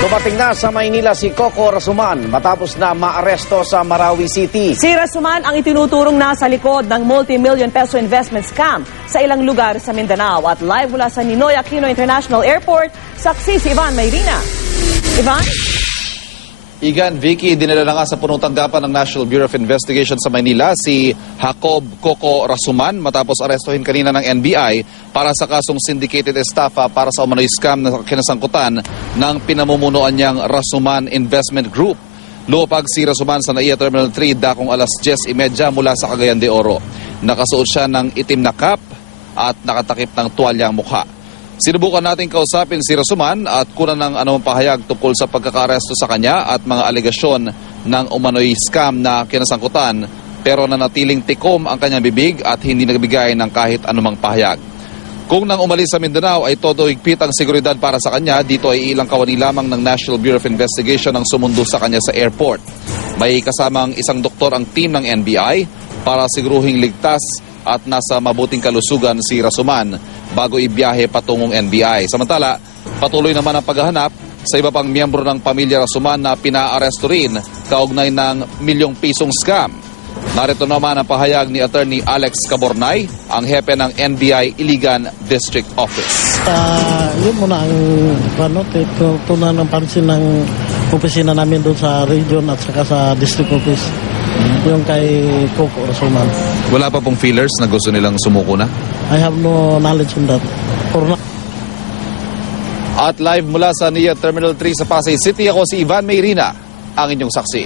Dumating na sa Maynila si Coco Rasuman matapos na maaresto sa Marawi City. Si Rasuman ang itinuturong nasa likod ng multi-million peso investment scam sa ilang lugar sa Mindanao. At live mula sa Ninoy Aquino International Airport, saksi si Ivan Mayrina. Ivan? Igan, Vicky, dinala na nga sa punong tanggapan ng National Bureau of Investigation sa Maynila si Jacob Coco Rasuman matapos arestuhin kanina ng NBI para sa kasong syndicated estafa para sa umano'y scam na kinasangkutan ng pinamumunuan niyang Rasuman Investment Group. Lumapag si Rasuman sa NAIA Terminal 3 dakong alas 10:30 mula sa Cagayan de Oro. Nakasuot siya ng itim na cap at nakatakip ng tuwalya ang mukha. Sinubukan natin kausapin si Rasuman at kunan ng anumang pahayag tungkol sa pagkakaresto sa kanya at mga alegasyon ng umano'y scam na kinasangkutan, pero nanatiling tikom ang kanyang bibig at hindi nagbigay ng kahit anumang pahayag. Kung nang umalis sa Mindanao ay todo higpit ang seguridad para sa kanya, dito ay ilang kawani lamang ng National Bureau of Investigation ang sumundo sa kanya sa airport. May kasamang isang doktor ang team ng NBI para siguruhing ligtas at nasa mabuting kalusugan si Rasuman bago ibiyahe patungong NBI. Samantala, patuloy naman ang paghahanap sa iba pang miyembro ng pamilya Rasuman na pinaaresto rin kaugnay ng milyong pisong scam. Narito naman ang pahayag ni Attorney Alex Cabornay, ang hepe ng NBI Iligan District Office. Yun muna ang tunan ng pansin ng opisina namin doon sa region at saka sa district office. Yung kay Coco Rasuman. Wala pa pong feelers na gusto nilang sumuko na? I have no knowledge on that. At live mula sa NAIA Terminal 3 sa Pasay City, ako si Ivan Mayrina, ang inyong saksi.